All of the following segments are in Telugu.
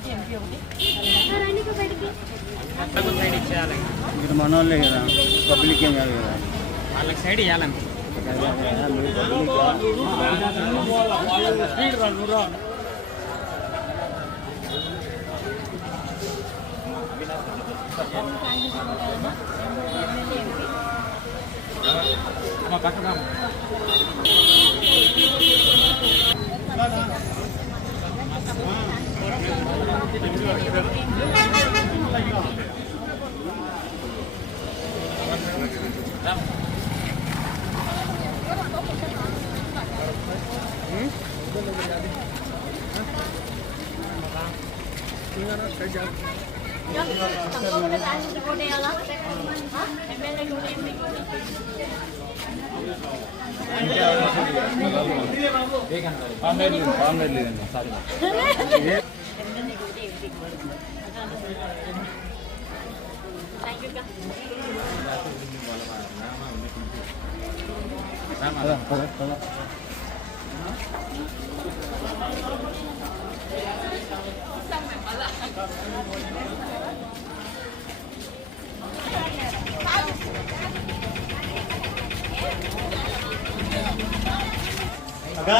ఎమ్మెల్యే ఒకటి ఎంపీ ఒకటి వాళ్ళకు సైడ్ ఇచ్చేయాలి మీరు మనోళ్ళే కదా పబ్లిక్ ఏం కాదు కదా వాళ్ళకి సైడ్ ఇవ్వాలంతే అదే కదా, మీరు அக்கா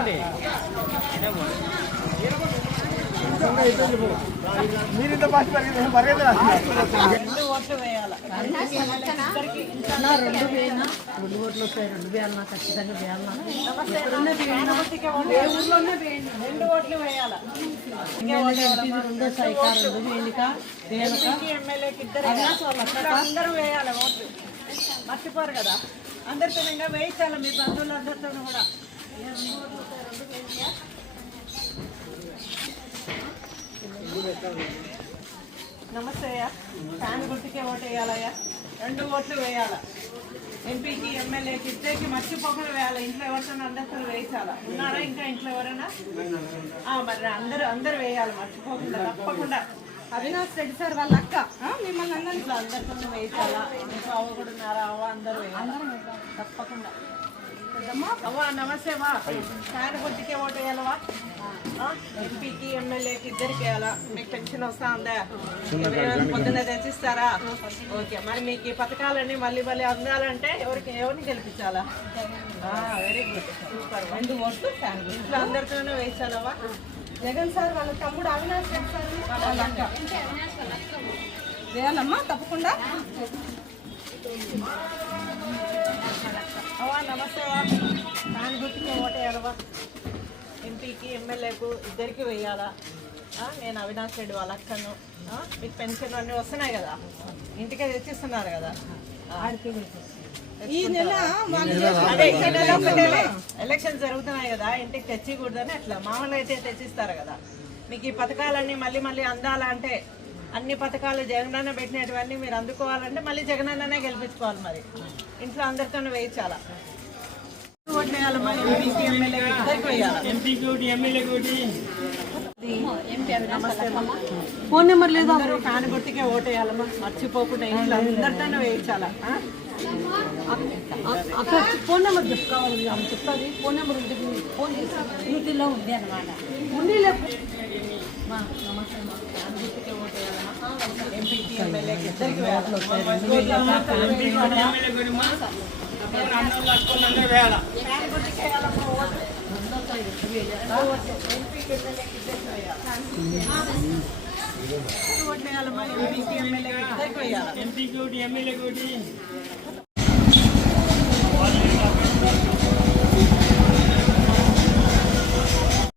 పద, పద. ఏమ్మా రెండు ఓట్లు వేయాలి? రెండు ఓట్లు వస్తాయి రెండు వేయాలన్నా ఖచ్చితంగా వేయాలన్నా. రెండు ఓట్లు వేయాలి? రెండు ఎమ్మెల్యేకి ఇద్దరు అందరూ వేయాలి ఓట్లు? మర్చిపోరు కదా. అందరితో ఇంకా వేయించాలి మీ బంధువులందరితో కూడా? నమస్తే అయ్యా. ఫ్యాన్ గుర్తుకే ఓటు వేయాలయ్యా. రెండు ఓట్లు వేయాల? ఎంపీకి ఎమ్మెల్యేకి ఇద్దరికి మర్చిపోకుండా వేయాలి? ఇంట్లో ఎవరైనా అందరితో వేయించాలా? ఉన్నారా ఇంకా ఇంట్లో ఎవరైనా? మరి అందరూ అందరూ వేయాలి. మర్చిపోకుండా తప్పకుండా. అవినాష్ రెడ్డి సార్ వాళ్ళ అక్క. ఆ, మిమ్మల్ని ఇట్లా వేయించాలా? ఇంకా అవ్వ కూడా ఉన్నారా? అవ్వ అందరూ తప్పకుండా. పెద్దమ్మా? అవ్వ నమస్తే వా ఫ్యాన్ గుర్తుకే ఓటు వేయాలవా? ఆ, ఎంపీకి ఎమ్మెల్యేకి ఇద్దరికి వేయాలా? మీకు పెన్షన్ వస్తా ఉందా? పొద్దున్న తెచ్చిస్తారా? ఓకే మరి మీకు ఈ పథకాలన్నీ మళ్ళీ మళ్ళీ అందాలంటే ఎవరికి ఎవరిని గెలిపించాలా? వెరీ గుడ్ సూపర్ రెండు ఓట్లు ఫ్యాన్ ఇంట్లో అందరితోనూ వేయించాలవా జగన్ సార్ వాళ్ళ తమ్ముడు అవినాష్ రెడ్డి సార్. వాళ్ళ అక్క వేయాలమ్మా తప్పకుండా అవా నమస్తే వా గుర్తు గుర్తుకి ఓటేయాలవా ఎంపీకి ఎమ్మెల్యేకు ఇద్దరికి వేయాలా? నేను అవినాష్ రెడ్డి వాళ్ళ అక్కను. మీకు పెన్షన్ అన్నీ వస్తున్నాయి కదా. ఇంటికే తెచ్చిస్తున్నారు కదా. ఆడికి నెల ఈ నెల. ఎలక్షన్ జరుగుతున్నాయి కదా ఇంటికి తెచ్చికూడదని అట్లా మామూలు అయితే తెచ్చిస్తారు కదా. మీకు ఈ పథకాలన్నీ మళ్ళీ మళ్ళీ అందాలంటే అన్ని పథకాలు జగనన్న పెట్టినటువన్నీ మీరు అందుకోవాలంటే మళ్ళీ జగనన్ననే గెలిపించుకోవాలి మరి. ఇంట్లో అందరితోనే వేయించాలా? ఫోన్ నెంబర్ లేదు? అందరూ ఫ్యాన్ గుర్తుకే ఓటు వేయాలమ్మా. మర్చిపోకుండా ఇంట్లో అందరితోనే వేయించాలా? అక్కడ ఫోన్ నెంబర్ చెప్పుకోవాలి ఆమె చెప్తాది. ఫోన్ నెంబర్ ఉంటే ఫోన్ చేసి డ్యూటీలో ఉంది అనమాట ఉండి ఎంపీ మా నమస్తే మా.